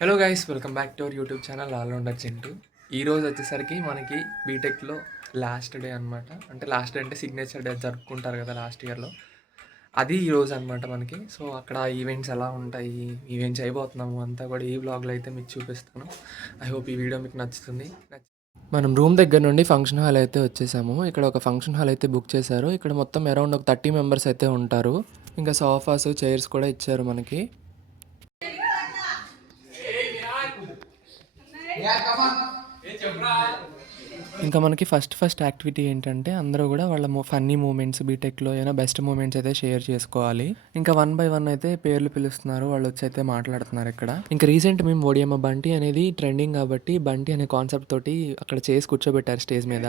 Hello guys, welcome back to our YouTube channel all rounder Chintu. ఈరోజు వచ్చేసరికి మనకి బీటెక్లో లాస్ట్ డే అనమాట. అంటే లాస్ట్ డే అంటే సిగ్నేచర్ డే జరుపుకుంటారు కదా లాస్ట్ ఇయర్లో, అది ఈరోజు అనమాట మనకి. సో అక్కడ ఈవెంట్స్ ఎలా ఉంటాయి, ఈవెంట్స్ అయిపోతున్నాము అంతా కూడా ఈ వ్లాగ్లో అయితే మీకు చూపిస్తాను. ఐ హోప్ ఈ వీడియో మీకు నచ్చుతుంది. మనం రూమ్ దగ్గర నుండి ఫంక్షన్ హాల్ అయితే వచ్చేసాము. ఇక్కడ ఒక ఫంక్షన్ హాల్ అయితే బుక్ చేశారు. ఇక్కడ మొత్తం అరౌండ్ ఒక 30 మెంబర్స్ అయితే ఉంటారు. ఇంకా సోఫాస్, చైర్స్ కూడా ఇచ్చారు మనకి. ఇంకా మనకి ఫస్ట్ యాక్టివిటీ ఏంటంటే అందరూ కూడా వాళ్ళ ఫన్నీ మూమెంట్స్, బీటెక్లో ఏమైనా బెస్ట్ మూమెంట్స్ అయితే షేర్ చేసుకోవాలి. ఇంకా 1 by 1 అయితే పేర్లు పిలుస్తున్నారు, వాళ్ళు వచ్చి అయితే మాట్లాడుతున్నారు ఇక్కడ. ఇంకా రీసెంట్ మేము ఓడియమ్మ బంటి అనేది ట్రెండింగ్ కాబట్టి బంటి అనే కాన్సెప్ట్ తోటి అక్కడ చేసి కూర్చోబెట్టారు స్టేజ్ మీద.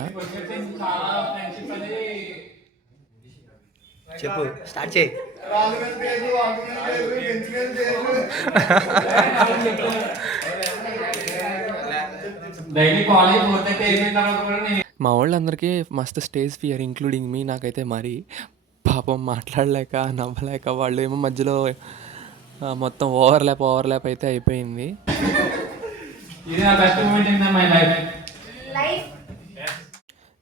చెప్పు, స్టార్ట్ చేయి. మా వాళ్ళందరికీ మస్తు స్టేజ్ ఫియర్, ఇంక్లూడింగ్ మీ. నాకైతే మరి పాపం మాట్లాడలేక నవ్వలేక వాళ్ళు ఏమో మధ్యలో మొత్తం ఓవర్లాప్ అయితే అయిపోయింది.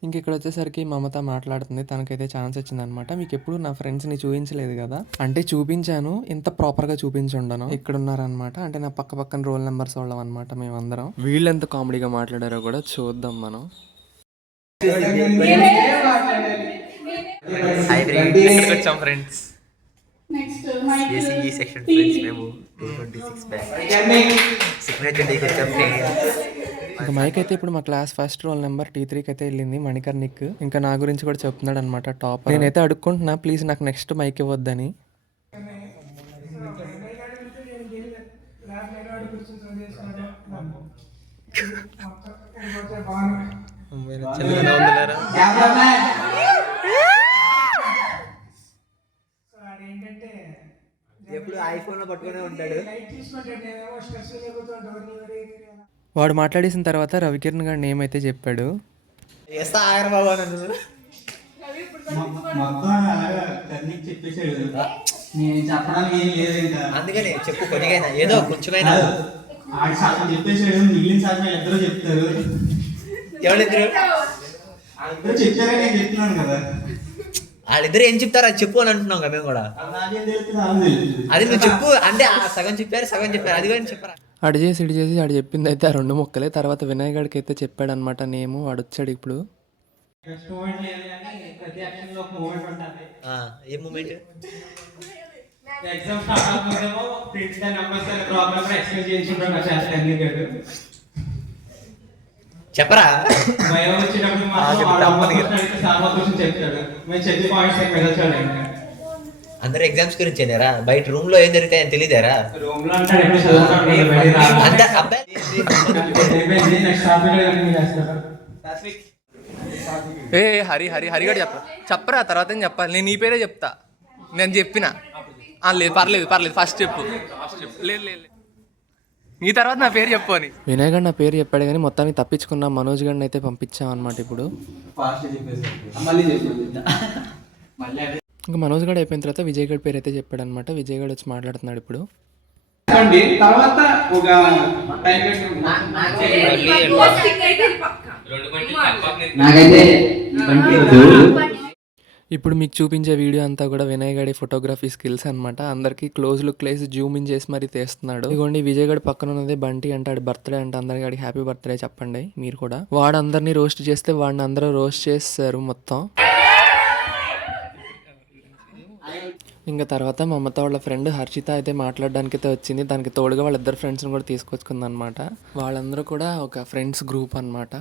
ఇంక ఇక్కడ వచ్చేసరికి మమత మాట్లాడుతుంది. తనకైతే ఛాన్స్ వచ్చిందనమాట. మీకు ఎప్పుడు నా ఫ్రెండ్స్ని చూపించలేదు కదా అంటే చూపించాను, ఇంత ప్రాపర్గా చూపించుండను. ఇక్కడ ఉన్నారనమాట, అంటే నా పక్కన రోల్ నెంబర్స్ వాళ్ళం అనమాట మేమందరం. వీళ్ళు ఎంత కామెడీగా మాట్లాడారో కూడా చూద్దాం మనం. వచ్చాం ఫ్రెండ్స్, సెక్షన్ ఫ్రెండ్స్ మేము 226 బ్యాచ్ సిగ్నేచర్ డేకి వచ్చాం ఫ్రెండ్స్. ఇంకా మైక్ అయితే ఇప్పుడు మా క్లాస్ ఫస్ట్ రోల్ నెంబర్ T3కి అయితే వెళ్ళింది, మణికర్ణిక్. ఇంకా నా గురించి కూడా చెప్తున్నాడు అనమాట టాప్. నేనైతే అడుక్కుంటున్నా, ప్లీజ్ నాకు నెక్స్ట్ మైక్ ఇవ్వద్దని. ఎప్పుడు ఐఫోన్ లో పట్టుకునే ఉంటాడు. వాడు మాట్లాడేసిన తర్వాత రవికిరణ్ గారి నేమ్ అయితే చెప్పాడు. అందుకని చెప్పు, కొద్దిగైనా ఏదో కొంచెమైనా చెప్పేసాడు. మిగిలిన సార్ ఇద్దరు చెప్తారు. ఎవరిద్దరు చెప్తారని నేను చెప్తున్నాను కదా. వాళ్ళిద్దరు ఏం చెప్తారు అది చెప్పు అని అంటున్నాం కదా మేము కూడా. అది నువ్వు చెప్పు అంటే సగం చెప్పారు అది కూడా చెప్పారా. అడు చేసి ఆడు చెప్పింది అయితే ఆ 2 ముక్కలే. తర్వాత వినయ్ గడికి అయితే చెప్పాడు అనమాట నేము. వాడు వచ్చాడు ఇప్పుడు. ఏ మూమెంట్? చెప్పరా. అందరు ఎగ్జామ్స్ గురించి అయినారా? బయట రూమ్ లో ఏం జరుగుతాయని తెలియదారా? ఏ హరి గడు చెప్పరా తర్వాత చెప్పాలి. నేను నీ పేరే చెప్తా. నేను చెప్పిన లేదు పర్లేదు ఫస్ట్ చెప్పు. లేదు నీ తర్వాత నా పేరు చెప్పు అని. వినయ్ గడ్ నా పేరు చెప్పాడు కానీ మొత్తానికి తప్పించుకున్నా. మనోజ్ గడిని అయితే పంపించాం అనమాట ఇప్పుడు. ఇంకా మనోజ్ గడ్ అయిపోయిన తర్వాత విజయ్ గడ్ పేరు అయితే చెప్పాడు అనమాట. విజయ్ గడ్ వచ్చి మాట్లాడుతున్నాడు ఇప్పుడు. ఇప్పుడు మీకు చూపించే వీడియో అంతా కూడా వినయ్ గడి ఫోటోగ్రఫీ స్కిల్స్ అనమాట. అందరికి క్లోజ్ లుక్ వేసి జూమ్ ఇన్ చేసి మరీ తీస్తున్నాడు. ఇదిగోండి విజయ్ గడి పక్కన ఉన్నది బంటి అంటాడు బర్త్డే అంటే. అందరికి హ్యాపీ బర్త్డే చెప్పండి మీరు కూడా. వాడు అందరినీ రోస్ట్ చేస్తే వాడిని అందరూ రోస్ట్ చేస్తారు మొత్తం. ఇంకా తర్వాత మా అమ్మతో వాళ్ళ ఫ్రెండ్ హర్షిత అయితే మాట్లాడడానికి అయితే వచ్చింది. దానికి తోడుగా వాళ్ళిద్దరు ఫ్రెండ్స్ని కూడా తీసుకొచ్చుకుంది అనమాట. వాళ్ళందరూ కూడా ఒక ఫ్రెండ్స్ గ్రూప్ అనమాట.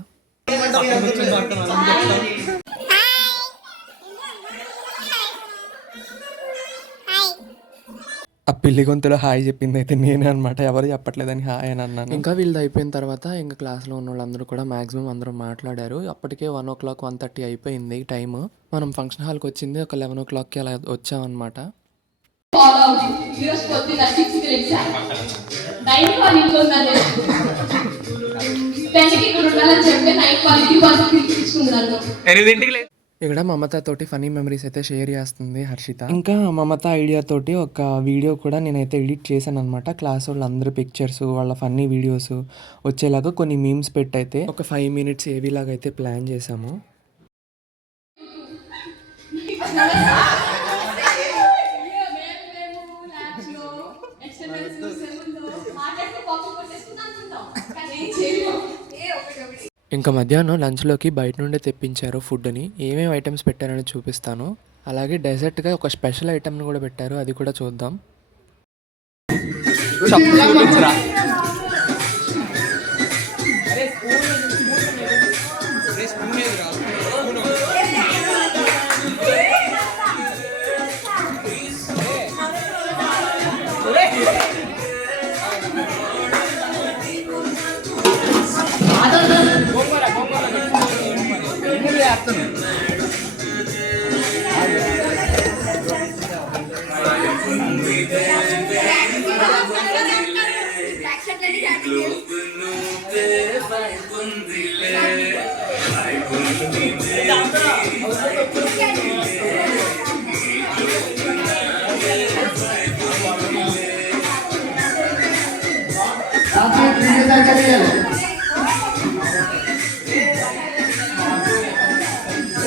ఆ పిల్లి గొంతులో హాయ్ చెప్పింది అయితే నేనే అనమాట. ఎవరు చెప్పట్లేదని హాయ్ అని అన్నాను. ఇంకా వీళ్ళది అయిపోయిన తర్వాత ఇంకా క్లాస్లో ఉన్న వాళ్ళందరూ కూడా మాక్సిమం అందరూ మాట్లాడారు. అప్పటికే 1 o'clock 1:30 అయిపోయింది టైమ్. మనం ఫంక్షన్ హాల్కి వచ్చింది ఒక 11 o'clockకి అలా వచ్చామన్నమాట. ఇక్కడ మమత తోటి ఫనీ మెమరీస్ అయితే షేర్ చేస్తుంది హర్షిత. ఇంకా మమత ఐడియా తోటి ఒక వీడియో కూడా నేనైతే ఎడిట్ చేశాను అనమాట. క్లాస్ వాళ్ళు అందరు పిక్చర్స్, వాళ్ళ ఫన్నీ వీడియోస్ వచ్చేలాగా కొన్ని మీమ్స్ పెట్టి అయితే ఒక 5 minutes ఏవి లాగా అయితే ప్లాన్ చేశాము. ఇంకా మధ్యాహ్నం లంచ్లోకి బయట నుండే తెప్పించారు ఫుడ్ని. ఏమేమి ఐటమ్స్ పెట్టారని చూపిస్తాను. అలాగే డెజర్ట్గా ఒక స్పెషల్ ఐటమ్ని కూడా పెట్టారు, అది కూడా చూద్దాం.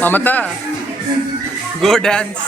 మమత గో డాన్స్.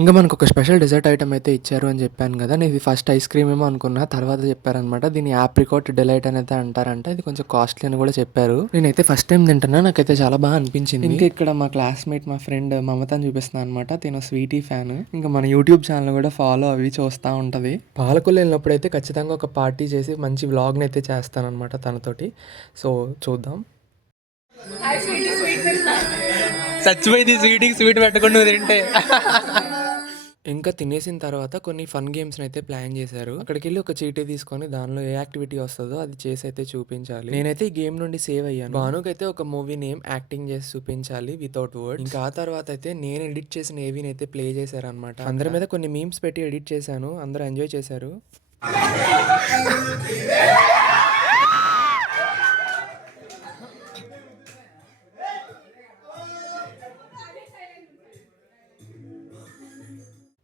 ఇంకా మనకు ఒక స్పెషల్ డెజర్ట్ ఐటమ్ అయితే ఇచ్చారు అని చెప్పాను కదా. నేను ఇది ఫస్ట్ ఐస్ క్రీమ్ ఏమో అనుకున్నా, తర్వాత చెప్పారనమాట దీన్ని ఆప్రికాట్ డిలైట్ అని అయితే అంటారంట. ఇది కొంచెం కాస్ట్లీ అని కూడా చెప్పారు. నేనైతే ఫస్ట్ టైం తింటున్నా, నాకైతే చాలా బాగా అనిపించింది. ఇంకా ఇక్కడ మా క్లాస్మేట్ మా ఫ్రెండ్ మమతని చూపిస్తున్నాను అనమాట. తిను స్వీటీ ఫ్యాన్. ఇంకా మన యూట్యూబ్ ఛానల్ కూడా ఫాలో అవి చూస్తూ ఉంటుంది. పాలకొల్లు వెళ్ళినప్పుడు అయితే ఖచ్చితంగా ఒక పార్టీ చేసి మంచి వ్లాగ్ని అయితే చేస్తాను అనమాట తనతోటి. సో చూద్దాం. చచ్చిపోయింది స్వీట్ పెట్టకుండా తింటే. ఇంకా తినేసిన తర్వాత కొన్ని ఫన్ గేమ్స్ని అయితే ప్లాన్ చేశారు. అక్కడికి వెళ్ళి ఒక చీటీ తీసుకొని దానిలో ఏ యాక్టివిటీ వస్తుందో అది చేసి అయితే చూపించాలి. నేనైతే ఈ గేమ్ నుండి సేవ్ అయ్యాను. భానుకైతే ఒక మూవీ నేమ్ యాక్టింగ్ చేసి చూపించాలి వితౌట్ వర్డ్. ఇంకా ఆ తర్వాత అయితే నేను ఎడిట్ చేసిన ఏవీని అయితే ప్లే చేశారు అనమాట. అందరి మీద కొన్ని మీమ్స్ పెట్టి ఎడిట్ చేశాను, అందరూ ఎంజాయ్ చేశారు.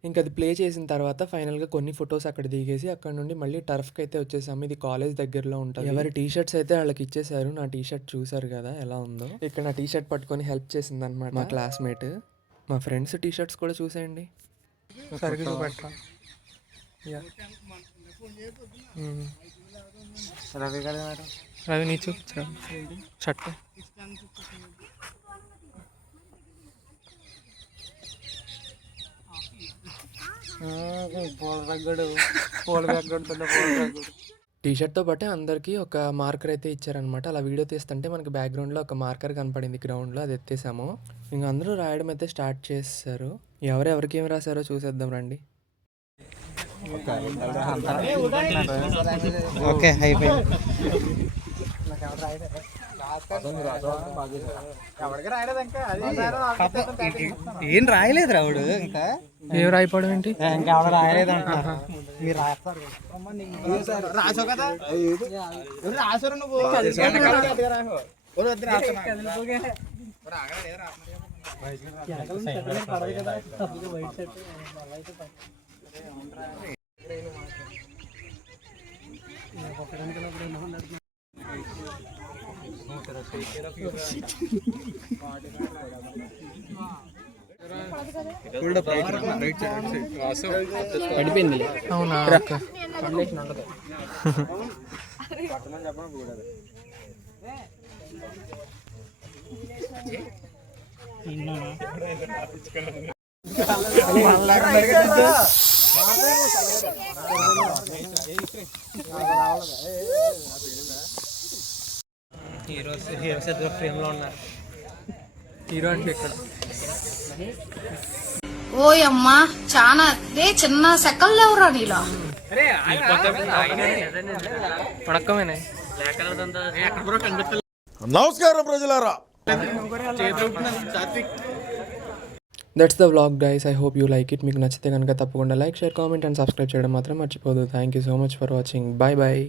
ఇంకా అది ప్లే చేసిన తర్వాత ఫైనల్గా కొన్ని ఫొటోస్ అక్కడ దిగేసి అక్కడ నుండి మళ్ళీ టర్ఫ్కి అయితే వచ్చేసాము. ఇది కాలేజ్ దగ్గరలో ఉంటుంది. ఎవరి టీ షర్ట్స్ అయితే వాళ్ళకి ఇచ్చేసారు. నా టీ షర్ట్ చూసారు కదా ఎలా ఉందో. ఇక్కడ నా టీ షర్ట్ పట్టుకొని హెల్ప్ చేసింది అనమాట మా క్లాస్మేట్. మా ఫ్రెండ్స్ టీ షర్ట్స్ కూడా చూసేయండి. రవి నీ చూపించరా షర్ట్. టీషర్ట్తో పాటే అందరికీ ఒక మార్కర్ అయితే ఇచ్చారనమాట. అలా వీడియో తీస్తుంటే మనకి బ్యాక్గ్రౌండ్లో ఒక మార్కర్ కనపడింది గ్రౌండ్లో, అది ఎత్తేసాము. ఇంకా అందరూ రాయడం అయితే స్టార్ట్ చేస్తారు. ఎవరెవరికి ఏమి రాశారో చూసేద్దాం రండి. ఓకే అయిపోయింది. ఏం రాయలేదు రావుడు, ఇంకా ఏం రాయిపోవడం ఏంటి, ఇంకెవరు రాయలేదు అంట. మీరు రాసావు కదా, రాసారు నువ్వు. పడిపోయింది. అవునా, హీరో అంటే ఇక్కడ ఓయమ్మా చాలా చిన్న సెకల్ లేవురా నీలా. పడక్కమేనా. నమస్కారం ప్రజలారా, that's the vlog guys. I hope you like it. మీకు నచ్చితే కనుక తప్పకుండా like, share, comment and subscribe చేయడం మాత్రం మర్చిపోదు. Thank you so much for watching. Bye bye.